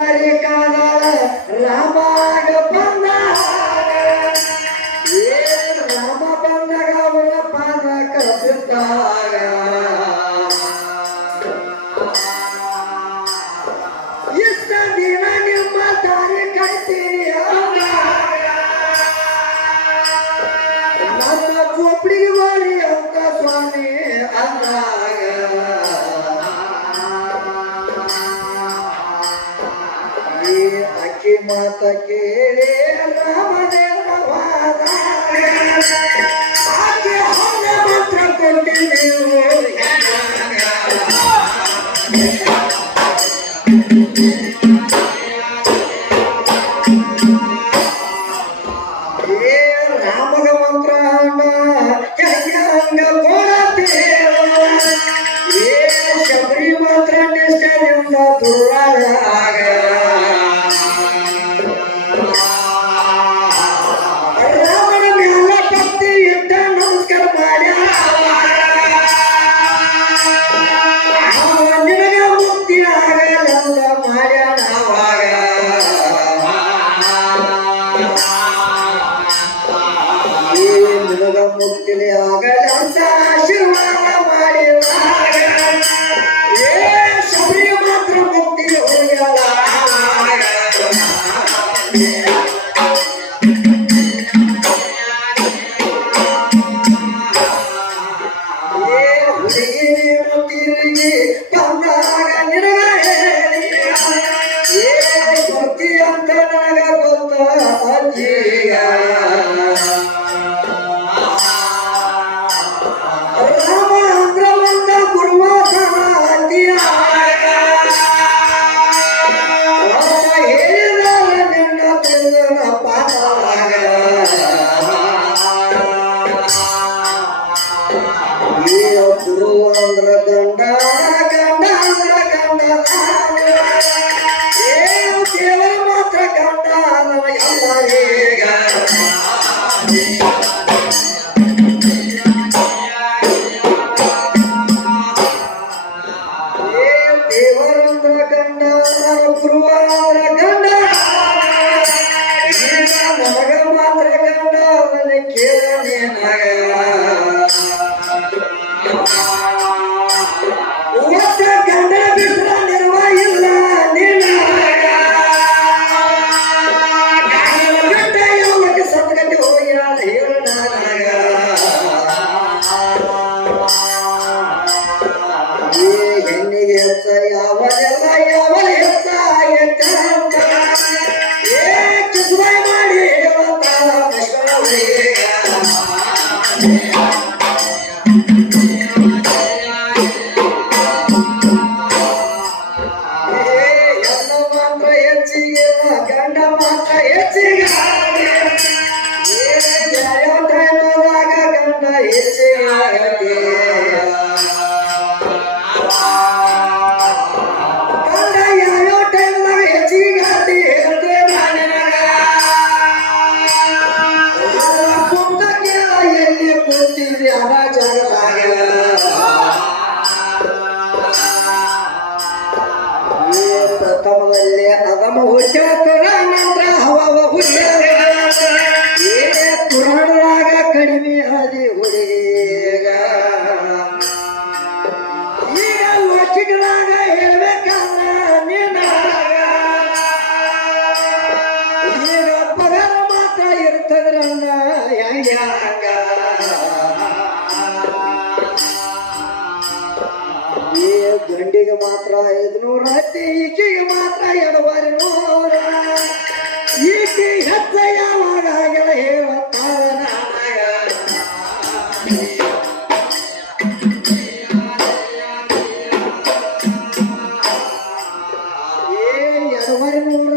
ಕಾಲ ರಾಮಾಗ ಬಂದಾಗ ನಿನಗ ಮುಕ್ತಿನಿ so what do we want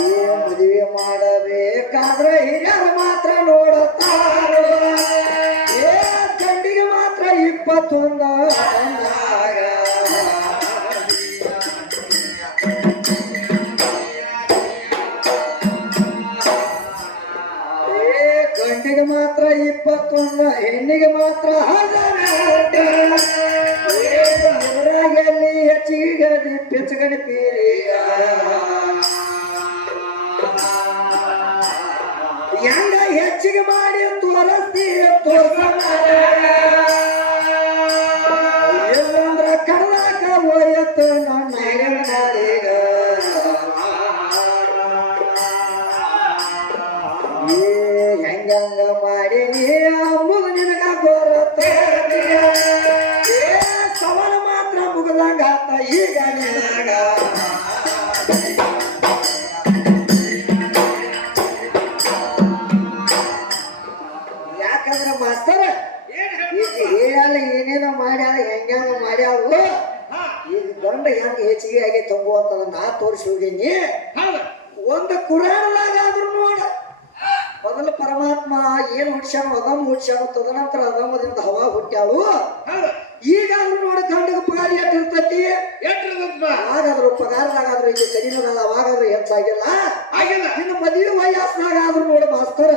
ಏ ಮದುವೆ ಮಾಡಬೇಕಾದ್ರೆ ಹಿರಿಯರು ಮಾತ್ರ ನೋಡುತ್ತಾರ ಏ, ಗಂಡಿಗೆ ಮಾತ್ರ ಇಪ್ಪತ್ತೊಂದ. ಏ, ಗಂಡಿಗೆ ಮಾತ್ರ ಇಪ್ಪತ್ತೊಂದ, ಹೆಣ್ಣಿಗೆ ಮಾತ್ರ ಹದಿನೆಂಟು. ಹೆಚ್ಚಿಗೆ ಬೆಚ್ಚಗಣಿ ಪೀರಿಯ ಏನ್ ಹುಟ್ಟಿಸ್ಯಾನೋ ಅದಮ್ ಹುಟ್ಟಿಸ್ಯಾನೋ ತದನಂತರ ಅದಮದಿಂದ ಹವಾ ಹುಟ್ಟ್ಯಾವು. ಈಗಾದ್ರೂ ನೋಡ ಗಂಡಗ ಪಗಾರ ಎಷ್ಟು ಇರ್ತೈತಿ ಆಗಾದ್ರೂ ಪಗಾರದಾಗಾದ್ರೂ ಇಲ್ಲಿ ಕಡಿಮೆದಾಗ ಅವಾಗಾದ್ರೂ ಹೆಚ್ಚಾಗಿಲ್ಲ. ಇನ್ನು ಮದುವೆ ವಯಸ್ಸಿನಾಗ ಆದ್ರೂ ನೋಡಿ ಮಾಸ್ತರ್.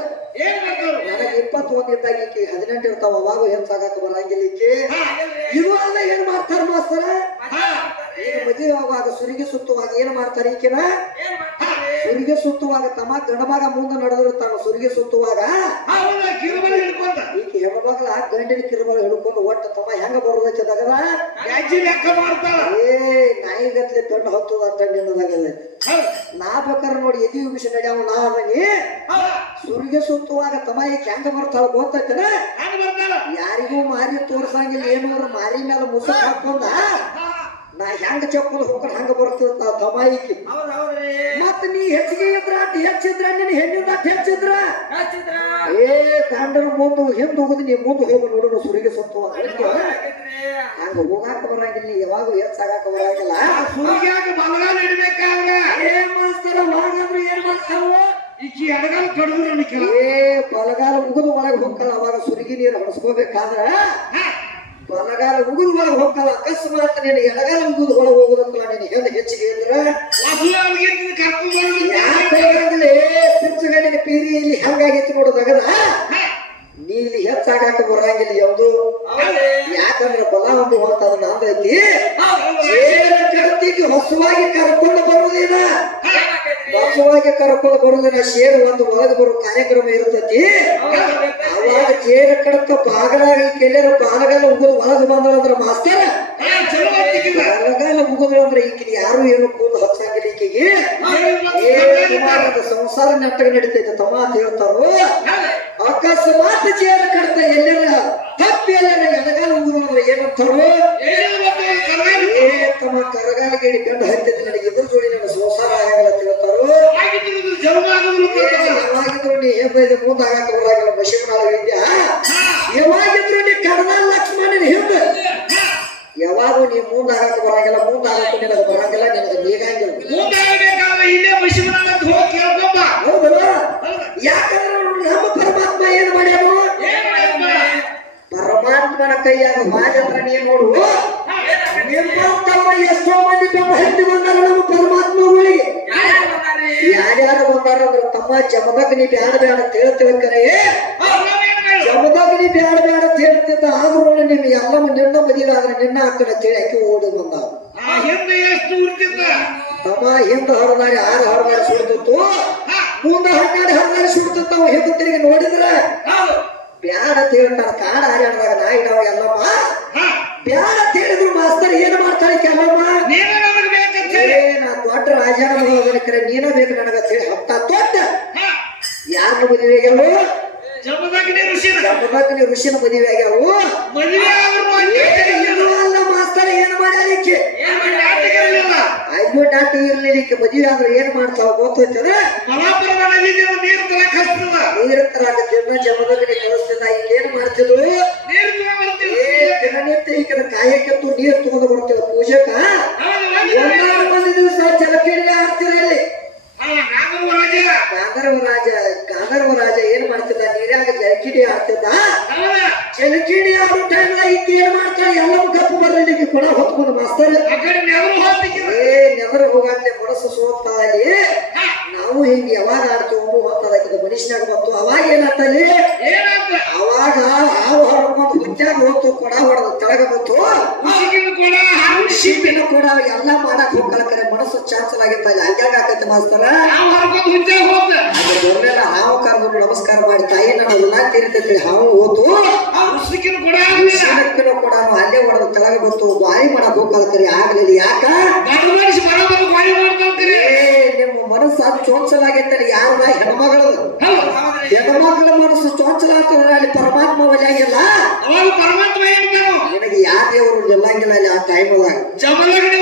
ನನಗೆ ಇಪ್ಪತ್ತೊಂದು ಇದ್ದಾಗ ಈಕಿ ಹದಿನೆಂಟು ಇರ್ತಾವ ಅವಾಗ ಹೆಚ್ಚಾಗಕ್ಕೆ ಬರಂಗಿಲ್ಲ ಈಕೆ. ಇದು ಅಲ್ಲ ಏನ್ ಮಾಡ್ತಾರ ಮಾಸ್ತರ? ಈಗ ಮದುವೆ ಆಗುವಾಗ ಸುರಿಗೆ ಸುತ್ತುವಾಗ ಏನ್ ಮಾಡ್ತಾರೆ ಈಕಿನ? ಸುರಿಗೆ ಸುತ್ತುವಾಗ ತಮ್ಮ ಗಂಡ ಮಗ ಮುಂದೆ ನಡೆದಿರ್ತಾನ ಸುರಿಗೆ ಸುತ್ತುವಾಗ ಈಕೆ ಹೆಣ್ಮಗಳ ಗಂಡಿನ ಕಿರುಬಲ ಹಿಡ್ಕೊಂಡು ಒಟ್ಟ ತಮ್ಮ ಹೆಂಗ ಬರೋದಕ್ಕೆ ತಗದ ಏ ನಾಯಿಗತ್ಲೆ ದೊಡ್ಡ ಹತ್ತದ ಅಂತ ನಿನ್ನದಾಗಲ್ಲ. ನಾ ಬೇಕಾದ್ರೆ ನೋಡಿ ಎದಿ ಉಗಿಸಿ ನಡೆಯವ ನಾ ಅದನಿ ಸುರಿಗೆ ಸುತ್ತುವಾಗ ತಮ್ಮ ಈಕೆ ಹೆಂಗ ಬರ್ತಾಳ ಗೊತ್ತೈತನ? ಯಾರಿಗೂ ಮಾರಿ ತೋರ್ಸಂಗಿಲ್ಲ. ಏನೋ ಮಾರಿ ಮೇಲೆ ಮುಸುಕ್ ಹಾಕೊಂಡ. ನಾ ಹೆಂಗ ಚಪ್ಪಲ್ ಹೋಗ್ಕೊಂಡು ಹಂಗ ಬರ್ತದ ಈಕಿ. ಮತ್ತ ನೀ ಹೆಚ್ಚಿಗೆ ಇದ್ರ ಅಟ್ ಹೆಚ್ಚಿದ್ರ ನಿನ್ ಹೆಣ್ಣಿನ ಅಟ್ ಹೆಚ್ಚಿದ್ರ ಏ ಗಂಡನ ಮುಂದೆ ಹಿಂದ್ ಹೋಗುದು ನೀ ಮುಂದೆ ಹೋಗಿ ನೋಡೋಣ ಸುರಿಗೆ ಸತ್ತು ಹಂಗ. ಹೋಗಾಕ ಬರಂಗಿಲ್ಲ ಯಾವಾಗ ಹೆಚ್ಚಾಗಾಕ ಬರಂಗಿಲ್ಲ. ಏ ಮಾಸ್ತರ ಹಾಗಾದ್ರೆ ಏನ್ ಮಾಡ್ತಾರ ಈಕಿ ಎಡಗಾಲ ಕಡಿದ್ರು ನನ್ನ ಕೆಲ ಏ ಬಲಗಾಲ ಮುಗಿದು ಒಳಗೆ ಹೋಗಲ್ಲ ಅವಾಗ ಸುರಿಗೆ ನೀರು ಹೊಡ್ಸ್ಕೋಬೇಕಾದ್ರ? ಬಲಗಾಲ ಉಗುದು ಒಳಗೆ ಹೋಗಲ್ಲ ಅಕಸ್ಮಾತ್ ನೀನು ಎಡಗಾಲ ಉಗುದು ಒಳಗೆ ಹೋಗುದಂತ ನೀನು ಹೆಣ್ಣು ಹೆಚ್ಚಿಗೆ ಅಂದ್ರೆ ಪಿಚ್ಚುಗಣ್ಣಿನ ಪೀರಿ ಇಲ್ಲಿ ಹಂಗಾಗೈತಿ ನೋಡೋದಾಗದ ನೀ ಇಲ್ಲಿ ಹೆಚ್ಚಾಗಾಕ ಬರಂಗಿಲ್ಲ ಯಾವುದು? ಯಾಕಂದ್ರೆ ಬಲ ಒಂದು ಹೋಗ್ತದ ನಂದೈತಿ. ಏನು ಕರ್ತಿಗೆ ಹೊಸವಾಗಿ ಕರ್ಕೊಂಡು ಬರುವುದಿಲ್ಲ ಹೊಸವಾಗಿ ಕರ್ಕೊಂಡು ಬರೋದಿಲ್ಲ ಶೇರು ಒಂದು ಒಳಗೆ ಬರೋ ಕಾರ್ಯಕ್ರಮ ಇರ್ತೈತಿ. ಅವಾಗ ಜೇರ ಕಡಕ ಬಾಗಲಾಗ ಕೆಲರ ಬಾಲಗಾಲ ಉಗುದು ಒಳಗೆ ಮಾಸ್ತರ ಏ, ಚಲೋ ಹೊತ್ತಿಗಿಲ್ಲ. ಬಾಲಗಾಲ ಉಗುದು ಅಂದ್ರೆ ಈಕಿನ ಯಾರು ಏನು ಕೂತು ಹಚ್ಚಾಗಿಲ್ಲ ಈಕಿಗೆ. ಸಂಸಾರ ನೆಟ್ಟಗ ನಡೀತೈತೆ ತಮ್ಮ ಅಂತ ಹೇಳ್ತಾರೋ? ಅಕಸ್ಮಾತ್ ಜೇರ ಕಡತ ಎಲ್ಲರ ತಪ್ಪಿ ಎಲ್ಲರ ಎಡಗಾಲ ಉಗುದು ಅಂದ್ರೆ ಏನಂತಾರೋ? ಹೆಬ್ಬೈದ ಮುಂದೆ ಹಾಕಕ್ ಬರಾಗಿಲ್ಲ ಬಶಿಮನಾಳ ವಿದ್ಯ ಯಾವಾಗಿದ್ರು ನೀ ಕರ್ಣ ಲಕ್ಷ್ಮಣನ ಹಿಂದ ಯಾವಾಗ ನೀ ಮುಂದೆ ಹಾಕಕ್ ಬರಾಗಿಲ್ಲ ಮುಂದೆ ಹಾಕಕ್ ನಿನಗೆ ಬರಂಗಿಲ್ಲ ನಿನಗೆ ಮುಂದಾಗಬೇಕಾದ್ರೆ ಇಲ್ಲೇ ಬಸಿಮನಾಳ ಅಂತ ಹೋಗಿ ಕೇಳ್ಕೊಂಬ. ಹೌದಲ್ಲ ಹೌದು. ಯಾಕಂದ್ರೆ ನಮ್ಮ ಪರಮಾತ್ಮ ಏನ್ ಮಾಡ್ಯಾನು? ಪರಮಾತ್ಮನ ಕೈಯಾಗ ಮಾಜಂದ್ರ ನೀ ನೋಡು. ನಿಮ್ಮಂತವ ಎಷ್ಟೋ ಮಂದಿ ಬೆಮ್ಮ ಹತ್ತಿ ಬಂದಾರ ನಮ್ಮ ಪರಮಾತ್ಮಗಳಿಗೆ ಯಾರ್ಯಾರು ಬಂದಾರ ಅಂದ್ರೆ ತಮ್ಮ ಜಮದಗ್ನಿ ನೀ ಬ್ಯಾಡ ಬ್ಯಾಡ ಅಂತ ಹೇಳ್ತಿರ್ತಾರೆ? ಜಮದಾಗ ನೀ ಬ್ಯಾಡ ಬ್ಯಾಡ ಅಂತ ಹೇಳ್ತಿದ್ದ ಆದ್ರೂ ನಿಮ್ ಎಲ್ಲ ನಿನ್ನ ಬದಿಲಾದ್ರೆ ಆದ್ರೆ ನಿನ್ನ ಹಾಕನ ತಿಳಿ ಹಾಕಿ ಓಡಿ ಬಂದಾವ ಉಳಿತಿದ್ದ ತಮ್ಮ ಹಿಂದ ಹೊರದಾರಿ ಆರು ಹೊರದಾರಿ ಸುಡ್ತಿತ್ತು. ಮುಂದ ಹನ್ನೆರಡು ಹರದಾರಿ ಸುಡ್ತಿತ್ತು ಅವ ಹಿಂದೆ ತಿರುಗಿ ನೋಡಿದ್ರ. ಬ್ಯಾಡ ಅಂತ ಹೇಳ್ತಾರ ಕಾಡ ಹಾರ್ಯಾಡ್ದಾಗ ನಾಯಿ ನಾವು ಎಲ್ಲಮ್ಮ ಬ್ಯಾಡ ಅಂತ ಹೇಳಿದ್ರು ಮಾಸ್ತರ್ ಏನ್ ಮಾಡ್ತಾರೆ ಕೆಲಮ್ಮ ನೀನು ನನಗೆ ಬೇಕಂತ ಹೇಳಿ ನಾನು ನಾ ದೊಡ್ಡ ಮಗನ ನೀನ ಬೇಕು ನನಗ ಹೇಳಿ ಹತ್ತ ತೊಟ್ಟ ಯಾರು ಮದುವೆ ಮದುವೆಗೆಲ್ಲೋ ಜಮದಗ್ನಿ ಋಷಿನ. ಜಮದಗ್ನಿ ಋಷಿನ ಮದುವೆ ಆಗ್ಯಾವು. ಮದುವೆ ಏನು ಅಲ್ಲ ಮಾಸ್ತರ್ ಏನ್ ಮಾಡ್ಯಾಲಿಕ್ಕೆ ಏನ್ ಮಾಡಿ ಇರಲಿಲ್ಲ ಐದು ನಾಟಿ ಇರ್ಲಿಕ್ಕೆ ಮದುವೆ ಆದ್ರೆ ಏನ್ ಮಾಡ್ತಾವ ಗೊತ್ತೈತದ ನೀರು ತರಕ್ ನೀರ್ ತರಾಕ ಜಮದಗ್ನಿ ಕಳಿಸ್ತಿದ್ದ ಇಲ್ಲಿ ಏನ್ ಮಾಡ್ತಿದ್ರು ನೀರು ತಗೊಂಡ್ ಏ ದಿನನಿತ್ಯ ನೀರು ತಗೊಂಡು ಬರ್ತಿದ್ರು ಪೂಜಕ ಒಂದಾರು ಒಂದು ದಿವಸ ಜಲಕಿಡಿಗೆ ನಾಗವ ರಾಜ. ಗಾಂಧರ್ವ ರಾಜ ಗಾಂಧರ್ವ ರಾಜ ಏನ್ ಮಾಡ್ತಿದ್ದ? ನೀರಾಗ ಜಲಕಿಡಿ ಆಡ್ತಿದ್ದ? ಜಲಕಿಡಿ ಆಡೋ ಟೈಮ್ ಈಕೆ ಏನ್ ಮಾಡ್ತಾಳೆ? ಎಲ್ಲವೂ ಗಪ್ಪು ಬರ್ಲಿಕ್ಕೆ ಕೊಡ ಹೊತ್ಕೊಂಡು ಮಾಸ್ತರ್ ಆ ಕಡೆ ನೆವರು ಹೋಗ್ತಿಕ್ಕಿದ ಏ ನೆದರ್ ಹೋಗಂತೆ ಮನಸ್ಸು ಸೋಗ್ತಾ ಅಲ್ಲಿ ನಾವು ಹಿಂಗ್ ಯಾವಾಗ ಆಡ್ತೀವಿ ಹೋಗ್ತದ ಮನುಷ್ಯನಾಗ ಬಂತು ಅವಾಗ ಏನಾಗ್ತಲ್ಲಿ ಏನಾಗ್ತ ಅವಾಗ ಹಾವು ಹೊಡ್ಕೊಂಡು ಹುಚ್ಚಾಗ ಹೋಗ್ತು ಕೊಡ ಹೊಡೆದು ತೆಳಗ ಬಂತು ಉಸಿಗಿನ ಕೂಡ ಹಾವು ಶಿಪ್ಪಿನ ಕೂಡ ಎಲ್ಲ ಮಾಡಕ್ ಹೋಗ್ಕಲಕರೆ ಮನಸ್ಸು ಚಾನ್ಸಲಾಗಿತ್ತ ಅಲ್ಲಿ ಹಂಗಾಗಿ ಆಕೈತೆ ಮಾಸ್ತರ ಹಾವು ಹರ್ಕೊಂಡು ಹುಚ್ಚಾಗ ಹೋಗ್ತ ದೊಡ್ಡಲ್ಲ ಹಾವು ಕರೆದು ನಮಸ್ಕಾರ ಮಾಡಿ ತಾಯಿ ನಾನು ತೀರ್ತೈತಿ ಹಾವು ಹೋತು ಕೂಡ ಅಲ್ಲೇ ಹೊಡೆದು ಕೆಳಗೆ ಬಂತು ಬಾಯಿ ಮಾಡಕ್ ಹೋಗ್ತಾರೆ ಆಗ್ಲಿಲ್ಲ. ಯಾಕ? ಗಾಳಿ ನಿಮ್ಮ ಮನಸ್ಸು ಅದು ಚೋನ್ಸಲಾಗೈತೆ ಯಾರದ ಹೆಣ್ಮಗಳದು. ಹೌದು. ಹೆಣ್ಮಕ್ಳ ಮನಸ್ಸು ಚೋನ್ಸಲಾಗ್ತದೆ ಅಲ್ಲಿ ಪರಮಾತ್ಮ ಬಲಿ ಆಗಿಲ್ಲ. ಪರಮಾತ್ಮ ನಿನಗೆ ಯಾವ ದೇವರು ಗೆಲ್ಲಂಗಿಲ್ಲ ಅಲ್ಲಿ ಆ ಟೈಮ್ ಜಮಲಗಡಿ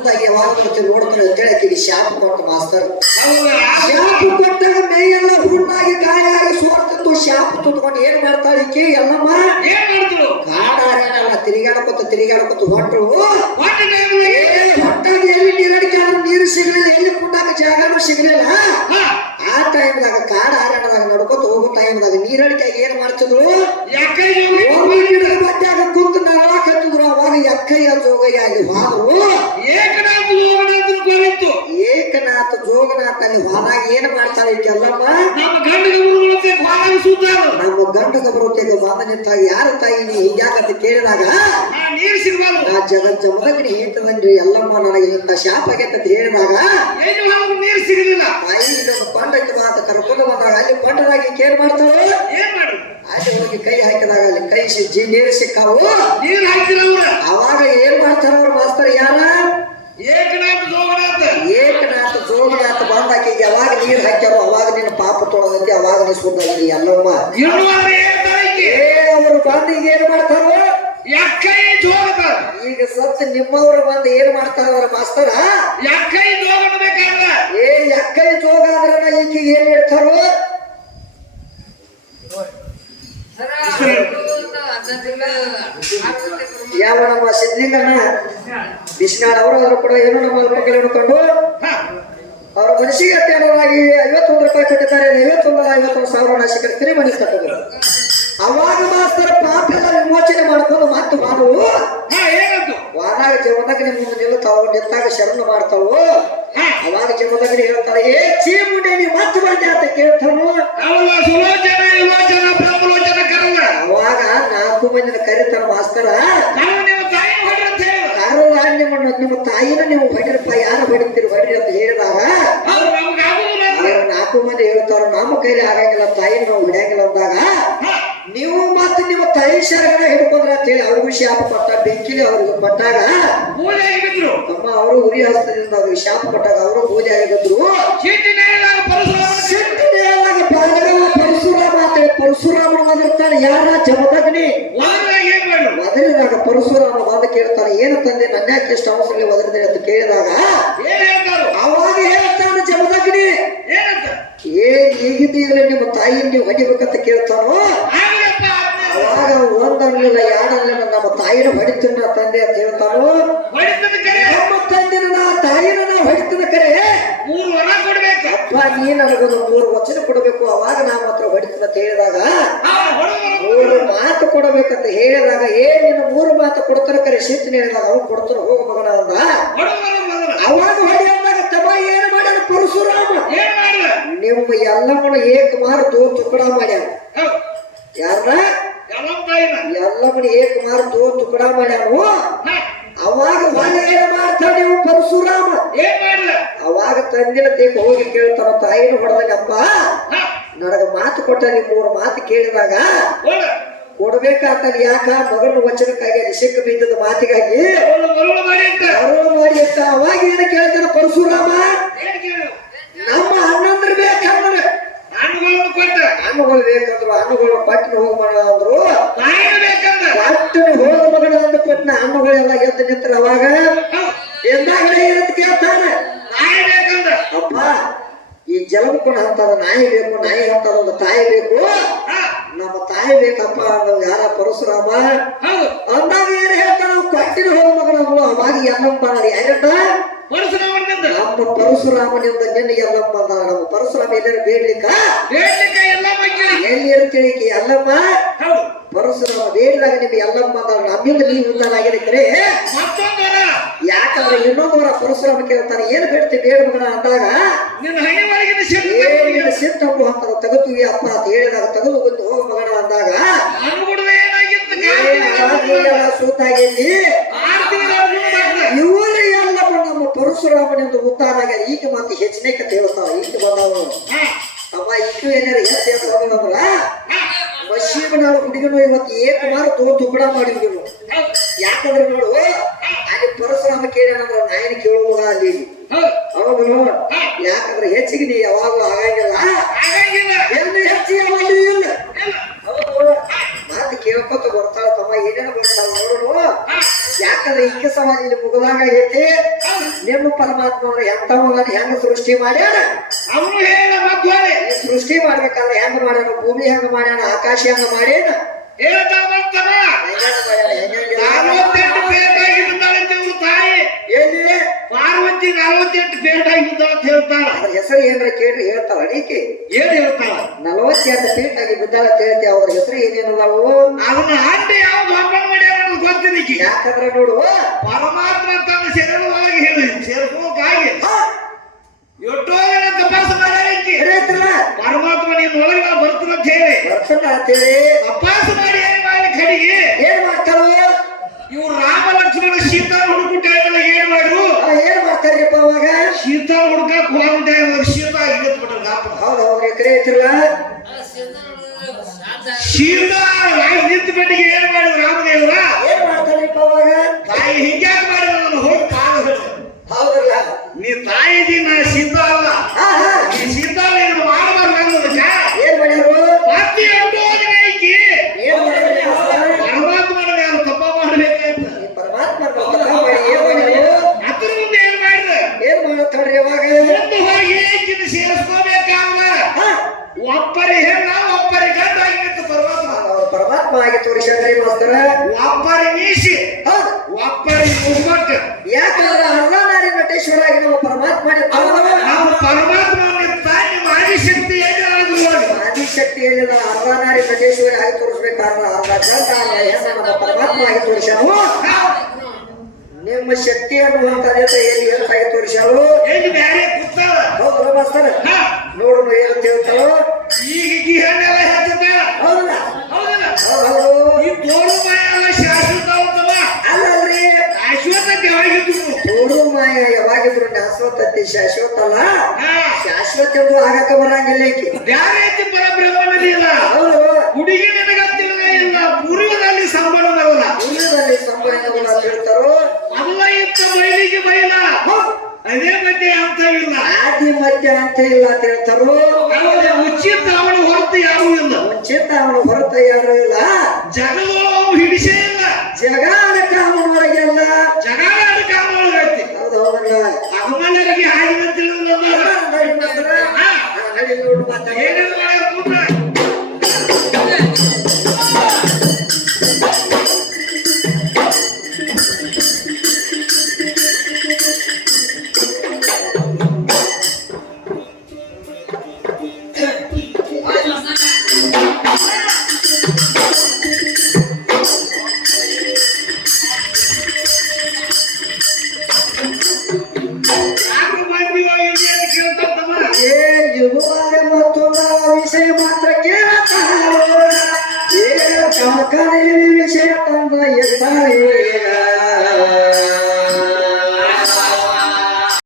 ಸುದ್ದಾಗಿ ಯಾವಾಗ ಬರ್ತೀವಿ ನೋಡ್ತೀನಿ ಅಂತೇಳಿ ಆಕಿಗೆ ಶಾಪ್ ಕೊಟ್ಟ ಮಾಸ್ತರ್. ಶಾಪ ಕೊಟ್ಟಾಗ ಮೇಯೆಲ್ಲ ಹುಣ್ಣಾಗಿ ಗಾಯಾಗಿ ಸೋರ್ತಿತ್ತು ಶಾಪ್ ತುತ್ಕೊಂಡು ಏನ್ ಮಾಡ್ತಾಳೆ ಈಕಿ ಎಲ್ಲಮ್ಮ ಕಾಡಾರೇನಲ್ಲ ತಿರುಗಾಡ್ಕೊತ ತಿರುಗಾಡ್ಕೊತ ಟೈಮ್ನಾಗೆ ಹೊಟ್ಟಾಗಿ ಎಲ್ಲಿ ನೀರಡಿಕೆ ನೀರು ಸಿಗಲಿಲ್ಲ ಎಲ್ಲಿ ಕುಟ್ಟಾಕ ಜಾಗನೂ ಸಿಗಲಿಲ್ಲ ಹಾ ಆ ಟೈಮ್ದಾಗ ಕಾಡ ಹಾರಾಡದಾಗ ನಡ್ಕೊತ ಹೋಗೋ ಟೈಮ್ದಾಗ ನೀರಡಿಕೆಯಾಗಿ ಏನ್ ಮಾಡ್ತಿದ್ರು ಯಾಕೈ ಒಂದು ಗಿಡದ ಮಧ್ಯಾಗ ಕುಂತು ನರಳಾಕತ್ತಿದ್ರು ಅವಾಗ ಎಕ್ಕಯ್ಯ ಜೋಗಯ್ಯ ಅಲ್ಲಿ ಹೋದ್ರು ಏಕನಾಥ ಯೋಗನಾಥನ ಕೋಲಿತ್ತು ಏಕನಾಥ ಜೋಗನಾಥ ಅಲ್ಲಿ ಹೋದಾಗ ಏನ್ ಈಕೆಲ್ಲಮ್ಮ ನಮ್ಮ ಗಂಡ ಗಮನಗಳಂತೆ ಬಾಳಾಗ ಸುತ್ತಾರು ನಮ್ಮ ಗಂಡಗ ನಿಂತಾಗ ಯಾರ ತಾಯಿ ನೀ ಹೀಗಾಗತ್ತೆ ಕೇಳಿದಾಗ? ಆ ನೀರು ಸಿಗಬಾರ್ದು ನಾ ಜಗತ್ ಜಮದಗ್ನಿ ಹೇಳ್ತದನ್ರಿ ಎಲ್ಲಮ್ಮ ನನಗೆ ಇಂಥ ಶಾಪ ಆಗೈತೆ ಅಂತ ಹೇಳಿದಾಗ ನೀರು ಸಿಗಲಿಲ್ಲ ತಾಯಿ ಕೊಂಡಕ್ಕೆ ಮಾತ ಕರ್ಕೊಂಡು ಬಂದಾಗ ಅಲ್ಲಿ ಪಂಡರಾಗಿ ಕೇರ್ ಏನ್ ಏನ್ ಮಾಡು ಅಲ್ಲಿ ಹೋಗಿ ಕೈ ಹಾಕಿದಾಗ ಅಲ್ಲಿ ಕೈ ಸಿಜ್ಜಿ ನೀರು ಸಿಕ್ಕಾವು. ನೀರು ಹಾಕಿಲ್ಲ ಅವಾಗ ಏನ್ ಮಾಡ್ತಾರ ಅವ್ರ ಮಾಸ್ತರ್ ಯಾರ? ಏಕನಾಥ ಜೋಗನಾಥ. ಏಕನಾಥ ಜೋಗನಾಥ ಬಂದಾಕಿಗೆ ಯಾವಾಗ ನೀರು ಹಾಕ್ಯಾರೋ ಅವಾಗ ನಿನ್ನ ಪಾಪ ತೊಳೆದೈತಿ ಅವಾಗ ನೀ ಸುದ್ದಾಗಿ ಎಲ್ಲಮ್ಮ ಅವ್ರು ಹೇಳ್ತಾರಕ್ಕೆ ಏ ಅವರು ಬಂದು ಈಗ ಏನ್ ಮಾಡ್ತಾರೋ? ಯಾಕೈ ಜೋಗದ ಈಗ ಸತ್ ನಿಮ್ಮವರು ಬಂದು ಏನ್ ಮಾಡ್ತಾರ ಅವ್ರ ಮಾಸ್ತರ? ಯಾಕೈ ಜೋಗನ ಬೇಕಾದ್ರ? ಏ ಯಾಕೈ ಜೋಗ ಆದ್ರ ಈಕಿಗೆ ಏನ್ ಹೇಳ್ತಾರೋ? ಯಾವ ನಮ್ಮ ಸಿದ್ಧಲಿಂಗನ ಬಿಸಿನಾಳ ಅವರು ಅದ್ರ ಕೂಡ ಏನು ನಮ್ಮ ಪಕ್ಕದಲ್ಲಿ ಹಿಡ್ಕೊಂಡು ಅವರ ಮನಸ್ಸಿಗೆ ಅತ್ಯಾನವಾಗಿ ಐವತ್ತೊಂದು ರೂಪಾಯಿ ಕಟ್ಟುತ್ತಾರೆ ಐವತ್ತೊಂದರ ಐವತ್ತೊಂದು ಸಾವಿರ ನಾಶಿಕರ ತಿರಿ ಮನೆ ಕಟ್ಟೋದು ಅವಾಗ ಮಾಸ್ತರ ಪಾಪ ಎಲ್ಲ ವಿಮೋಚನೆ ಮಾಡ್ಕೊಂಡು ಮಾತು ಮಾಡುವು ವಾರಾಗ ಜೀವನಕ್ಕೆ ನಿಮ್ಮ ನಿಲ್ಲುತ್ತಾವು ನಿಂತಾಗ ಶರಣ ಮಾಡ್ತಾವು. ಅವಾಗ ಜೀವನದಾಗ ಹೇಳ್ತಾರೆ ಏ ಚೀಮುಂಡೆ ನೀವು ಮತ್ತೆ ಬಂದೆ ಅಂತ ಕೇಳ್ತಾನು ನಾಲ್ಕು ಮಂದಿನ ಕರೀತಾರ ನಿಮ್ಮ ಮಾಡೋದ್ ನಿಮ್ಮ ತಾಯಿನ ನೀವು ಹೊಡಿರಪ್ಪ ಯಾರು ಹೊಡಿತೀರಿ ಹೊಡ್ರಿ ಅಂತ ಅವ್ರು ನಾಲ್ಕು ಮಂದಿ ಹೇಳ್ತಾರ ನಮ್ಮ ಕೈಲಿ ಆಗಂಗಿಲ್ಲ ತಾಯಿ ನಾವು ಹೊಡಿಯಂಗಿಲ್ಲ ಅಂದಾಗ ನೀವು ಮತ್ತೆ ನಿಮ್ಮ ತಾಯಿ ಶರಣ ಹಿಡ್ಕೊಂಡ್ರ ಅಂತ ಹೇಳಿ ಅವ್ರಿಗೂ ಶಾಪ ಕೊಟ್ಟ ಬೆಂಕಿಲಿ ಅವ್ರಿಗೆ ಕೊಟ್ಟಾಗ ಅಮ್ಮ ಅವರು ಉರಿ ಹಸ್ತದಿಂದ ಅವ್ರಿಗೆ ಶಾಪ ಕೊಟ್ಟಾಗ ಅವರು ಪೂಜೆ ಆಗಿದ್ರು. ಪರಶುರಾಮನ ಬಂದಿರ್ತಾನೆ. ಯಾರ ಜಮದಗ್ನಿ? ಒದರಿದಾಗ ಪರಶುರಾಮ ಬಂದ ಕೇಳ್ತಾನೆ ಏನು ತಂದೆ ನನ್ನ ಯಾಕೆ ಎಷ್ಟು ಅವಸರಲಿ ಒದರಿದೆ ಅಂತ ಕೇಳಿದಾಗ ಅವಾಗ ಹೇಳ್ತಾನೆ ಜಮದಗ್ನಿ. ಏನ್ ಈಗಿದ್ದೀರ ನಿಮ್ಮ ತಾಯಿ? ನೀವು ಹೊಡಿಬೇಕಂತ ಕೇಳ್ತಾನೋ ಆಗ್ಲಪ್ಪ ಆಜ್ಞೆ. ಅವಾಗ ಒಂದನ್ಲಿಲ್ಲ ಎರಡನ್ಲಿಲ್ಲ ನಮ್ಮ ತಾಯಿನ ಹೊಡಿತೀನಿ ನಾ ತಂದೆ ಅಂತ ಹೇಳ್ತಾನು ಹೊಡಿತದ ಕರೆ ನಮ್ಮ ತಂದೆನ ನಾ ತಾಯಿ ಅಪ್ಪ ನೀ ನನಗೊಂದು ಮೂರು ವಚನ ಕೊಡಬೇಕು ಅವಾಗ ನಾ ಮಾತ್ರ ಹೊಡಿತೀನಿ ಅಂತ ಹೇಳಿದಾಗ ಹಾ, ಹೊಡೆದ್ರು. ಮೂರು ಮಾತು ಕೊಡಬೇಕಂತ ಹೇಳಿದಾಗ ಏ ನಿನ್ನ ಮೂರು ಮಾತು ಕೊಡ್ತಾರ ಕರೆ ಶಿಸ್ತಿನ ಹೇಳಿದಾಗ ಅವ್ನು ಕೊಡ್ತಾರ ಹೋಗ ಮಗನ ಅಂದ ಹೊಡೆದ್ರು ಮೊದಲು. ಅವಾಗ ಹೊಡಿ ಅಂದಾಗ ತಮ್ಮ ಏನು ಮಾಡ್ಯಾನ ಪರಶುರಾಮ ಏನ್ ಮಾಡ್ದ? ನಿಮ್ಮ ಎಲ್ಲಮ್ಮನ ಏಕ ಮಾರು ದೋ ತುಕಡ ಮಾಡ್ಯಾನ ಹೌದ್. ಯಾರನ್ನ ಎಲ್ಲಮ್ಮ ತಾಯಿನ. ಎಲ್ಲಮ್ಮನ ಏಕ ಮಾರ್ತು ತುಕಡ ಮಾಡ್ಯಾನು ಅವಾಗ ಏನು ಮಾಡ್ತಾನೆ ನೀವು ಪರಶುರಾಮ ಏನ್? ಅವಾಗ ತಂದಿನ ದೇಕ ಹೋಗಿ ಕೇಳ್ತಾರ ತಾಯಿನ ಹೊಡೆದಲ್ಲಿ ಅಪ್ಪ ಹಾ, ನನಗ ಮಾತು ಕೊಟ್ಟ ನೀವು ಮೂರು ಮಾತು ಕೇಳಿದಾಗ ಹೊಡ. ಕೊಡ್ಬೇಕಾಗ್ತಾನೆ ಯಾಕ ಮಗನ ವಚನಕ್ಕಾಗಿ ಸಿಕ್ಕ ಬಿದ್ದದ ಮಾತಿಗಾಗಿ. ಅರುಳು ಮಾಡಿ ಅಂತ ಅವಾಗ ಏನ ಕೇಳ್ತಾನ ಪರಶುರಾಮ ಏನ್? ನಮ್ಮ ಅಣ್ಣಂದ್ರ ಬೇಕಂದ್ರೆ ಹಣ್ಣುಗಳನ್ನು ಕೊಟ್ಟ. ಹಣ್ಣುಗಳು ಬೇಕಂದ್ರು ಹಣ್ಣುಗಳು ಪಟ್ಟಿನ ಹೋಗ್ಬೇಡ ಅಂದ್ರು ತಾಯಿನ ಬೇಕಂದ. ಪಟ್ಟಿನ ಹೋಗ ಮಗನ ಅಂದ ಪಟ್ಟಿನ ಹಣ್ಣುಗಳೆಲ್ಲ ಎದ್ದು ನಿಂತ್ರ ಅವಾಗ. ಎಂದಾಗಲೇ ಏನಂತ ಕೇಳ್ತಾನೆ ನಾಯಿ ಬೇಕಂದ್ರೆ ಅಪ್ಪ ಈ ಜಲಮುಖನ ಅಂತದ ನಾಯಿ ಬೇಕು ನಾಯಿ ಅಂತದ ಒಂದು ತಾಯಿ ಬೇಕು ನಮ್ಮ ತಾಯಿ ಬೇಕಪ್ಪ ಅನ್ನೋದು ಯಾರ ಪರಶುರಾಮ. ಅಂದಾಗ ಏನ್ ಹೇಳ್ತಾರೆ ಕಟ್ಟಿನ ಹೋಗ ಮಗನ ಅವಾಗ ಯಾರಣ್ಣ ಪರಶುರಾಮನಿಂದ. ನಮ್ಮ ಪರಶುರಾಮನಿಂದ ನಿನ್ನ ಎಲ್ಲಮ್ಮ ಅಂದ ನಮ್ಮ ಪರಶುರಾಮ ಎಲ್ಲರೂ ಬೇಡ್ಲಿಕ್ಕ? ಅಲ್ಲಪ್ಪ ಎಲ್ಲಿ ಎಲ್ಲಮ್ಮ ಹೌದು. ಪರಶುರಾಮ ಬೇಡಿದಾಗ ನಿಮ್ಗೆ ಎಲ್ಲಮ್ಮ ಅಂದಾಳ ನಮ್ಮಿಂದ ನೀವು ಉದ್ದಾನಾಗಿರಕ್ರೆ ಯಾಕಂದ್ರೆ ಇನ್ನೊಂದು ವರ. ಪರಶುರಾಮ ಕೇಳ್ತಾನೆ ಏನು ಬೇಡ್ತಿ ಬೇಡ ಮಗನ ಅಂದಾಗ ಸಿಟ್ಟು ಸಿಟ್ಟಂಬು ಅಂತ ತೆಗೆದುವಿ ಅಪ್ಪ ಅಂತ ಹೇಳಿದಾಗ ತೆಗೆದು ಬಂದು ಹೋಗ ಮಗನ ಅಂದಾಗ ಹಣ್ಣು ಕುಡ್ದು ಏನಾಗಿತ್ತು ಏನೆಲ್ಲ ಸೂತಾಗೈತಿ ಆರು ತಿಂಗಳ ಹಣ್ಣು ಮಾಡ್ದೆ. ಇವರು ಎಲ್ಲ ನಮ್ಮ ಆಗ್ಯಾರ ಈಗ ಮತ್ತೆ ಹೆಚ್ಚಿನ ಕತೆ ಹೇಳ್ತಾವ ಈಗ ಬಂದವ ಹಾ, ಅಮ್ಮ ಈಗ ಏನಾರ ಹೆಚ್ಚು ಹೇಳ್ತಾವಂದ್ರ ಹಾ, ಮಶೀಬನಾಳ ಹುಡುಗನು ಇವತ್ತು ಏಕ ಮಾರು ತೋ ತುಕಡ ಮಾಡಿದ್ರು ಹೌದು. ಯಾಕಂದ್ರೆ ನೋಡು ಅಲ್ಲಿ ಪರಶುರಾಮ ಕೇಳ್ಯಾನಂದ್ರ ನಾಯನ ಕೇಳುವಾಗ ಅಲ್ಲಿ ಹೌದು. ಅವಾಗ ಯಾಕಂದ್ರೆ ಹೆಚ್ಚಿಗೆ ನೀ ಯಾವಾಗಲೂ ಆಗಂಗಿಲ್ಲ ಹಾಗಾಗಿಲ್ಲ. ಎಲ್ಲಿ ಹೆಚ್ಚಿಗೆ ಯಾವಾಗಲೂ ಇಲ್ಲ ಇಲ್ಲ. ಹೌದು ಮಾತು ಕೇಳ್ಕೊತ ಬರ್ತಾಳ ತಮ್ಮ ಏನೇನು ಬರ್ತಾಳ ನೋಡೋಣ ಹಾ, ಯಾಕಂದ್ರೆ ಈಗ ಸಮಾಜ ಇಲ್ಲಿ ಮುಗದಾಗ ಐತಿ ನಿಮ್ಮ ಪರಮಾತ್ಮ ಅಂದ್ರೆ ಎಂತವನ್ನ ಹೆಂಗ ಸೃಷ್ಟಿ ಮಾಡ್ಯಾನ ಅವನು ಹೇಳ ಮಧ್ವನೆ ಈ ಸೃಷ್ಟಿ ಮಾಡ್ಬೇಕಾದ್ರೆ ಹೆಂಗ ಮಾಡ್ಯಾನ ಭೂಮಿ ಹೆಂಗ ಮಾಡ್ಯಾನ ಆಕಾಶ ಹೆಂಗ ಮಾಡ್ಯಾನ ಪಾರ್ವತಿ ನಲವತ್ತೆಂಟು ಆಗಿದ್ದಾಳೆ ಅಂತ ಹೇಳ್ತಾಳ. ಅದ್ರ ಹೆಸರು ಏನ್ರ ಕೇಳ್ರಿ ಹೇಳ್ತಾಳ ಅಡಿಕೆ. ಏನ್ ಹೇಳ್ತಾಳ? ನಲವತ್ತೆಂಟು ಫೀಟ್ ಆಗಿ ಬಿದ್ದಾಳ ಅಂತ ಹೇಳ್ತಿ ಅವ್ರ ಹೆಸರು ಏನೇನು ನಾವು ಅದನ್ನ ಆಂಟಿ ಯಾವ್ದು ಹಬ್ಬ ಮಾಡ್ಯಾರ ಗೊತ್ತಿನಿಕ್ಕೆ ಯಾಕಂದ್ರೆ ನೋಡು ಪರಮಾತ್ಮ ತನ್ನ ಶರೀರವಾಗಿ ಹೇಳಿ ಸೇರ್ಕೋಕಾಗಿ ಎಷ್ಟೋ ಜನ ತಪಾಸು ಹೇಳ್ತಿಲ್ಲ ಪರಮಾತ್ಮ ನಿನ್ನ ಒಳಗೆ ನಾ ಬರ್ತೀನಿ ಅಂತ ಹೇಳಿ. ಬರ್ತಾನ ಅಂತೇಳಿ ತಪಾಸು ಮಾಡಿ ಏನ್ ಮಾಡಿ ಕಡಿಗೆ ಏನ್ ಮಾಡ್ತಾರ? ಇವ್ರು ರಾಮ ಲಕ್ಷ್ಮಣ ಸೀತಾ ಹುಡುಕುಟ್ಟ ಏನ್ ಮಾಡ್ರು ಏನ್ ಮಾಡ್ತಾರ್ರಿಪ್ಪ ಅವಾಗ? ಸೀತಾ ಹುಡುಕ ಟೈಮ್ ಸೀತಾ ಇಳಿದ್ ಬಿಟ್ರು ಗಾಪ ಹೌದು ಹೌದು ಎಕರೆ ಐತಿರಲ್ಲ. ಸೀತಾ ನಿಂತ ಬೆಟ್ಟಿಗೆ ಏನ್ ಮಾಡಿದ್ರು ರಾಮದೇವ್ರ? ಏನ್ ಮಾಡ್ತಾರ್ರಿಪ್ಪ ಅವಾಗ? ತಾಯಿ ಒಬ್ಬರಿ ಹೆಣ್ಣ ಒಬ್ಬರಿ ಗಂಡ ಆಗಿತ್ತು ಪರಮಾತ್ಮ. ಆಗಿ ತೋರಿಸ್ಯಾರ್ರಿ ಮಾಸ್ತರ? ಒಬ್ಬರಿ ನೀಸಿ ಒಬ್ಬರಿ ಮುಗ್ಮಟ್ಟು. ಯಾಕಂದ್ರೆ ಅರ್ಧನಾರಿ ಮಠೇಶ್ವರ ಆಗಿ ನಮ್ಮ ಪರಮಾತ್ಮ. ನಾವು ಪರಮಾತ್ಮ ತಾಯಿ ಆದಿಶಕ್ತಿ ಏನಾದ್ರು ನೋಡಿ ಶಕ್ತಿ ಹೇಳಿದ ಅರ್ಧನಾರಿ ಮಠೇಶ್ವರ ಆಗಿ ತೋರಿಸ್ಬೇಕಾದ್ರೆ ಅರ್ಧ ಅಲ್ಲ ಹೆಣ್ಣ ಪರಮಾತ್ಮ ಆಗಿ ತೋರಿಸ್ಯಾನು. ನಿಮ್ಮ ಶಕ್ತಿ ಅನ್ನುವಂತ ಎಲ್ಲಿ ಹೇಳ್ತಾಗಿ ತೋರಿಸ್ಯಾಳು? ಎಲ್ಲಿ ಬ್ಯಾರೆ ಕೂತಾಳ ಹೌದು ಮಾಸ್ತರ. ನೋಡೋಣ ಏನಂತ ಹೇಳ್ತಾಳು. ಈಗ ಈ ಹೆಣ್ಣೆಲ್ಲ ಹೆಚ್ಚುತ್ತಾಳ ಹೌದಲ್ಲ ಹೌದಲ್ಲ? ಹೌದು. ಹೌದು ಈ ತೋರು ಮಾಯೆಲ್ಲ ಶಾಶ್ವತ ಅಂತವ ಅಲ್ಲಲ್ರಿ ಶಾಶ್ವತ ಯಾವಾಗಿದ್ದು ತೋರು ಮಾಯ ಯಾವಾಗಿದ್ರು ಶಾಶ್ವತತಿ ಶಾಶ್ವತ ಅಲ್ಲ? ಶಾಶ್ವತ ಎಂದು ಆಗಕ್ಕೆ ಬರಂಗಿಲ್ಲ ಈಕಿ. ಬ್ಯಾರೆ ಐತಿ ಪರಬ್ರಹ್ಮನಲ್ಲಿ ಇಲ್ಲ. ಹೌದು. ಹುಡುಗಿ ನನಗತ್ತಿಲ್ಲ ಇಲ್ಲ. ಪೂರ್ವದಲ್ಲಿ ಸಂಬಂಧವಲ್ಲ ಪೂರ್ವದಲ್ಲಿ ಅಂತ ಹೇಳ್ತಾರೋ ಅಲ್ಲ ಇತ್ತ ಬಯಲಿಗೆ ಬಯಲ ಅದೇ ಮಧ್ಯೆ ಅಂತ ಇಲ್ಲ ಅಂತ ಇಲ್ಲ ಅಂತ ಹೇಳ್ತಾರೋ? ಉಚಿತ ಅವನು ಹೊರತು ಯಾರು ಇಲ್ಲ. ಉಚಿತ ಅವನು ಹೊರತು ಯಾರು ಇಲ್ಲ. ಜಗದೊಳಗೆ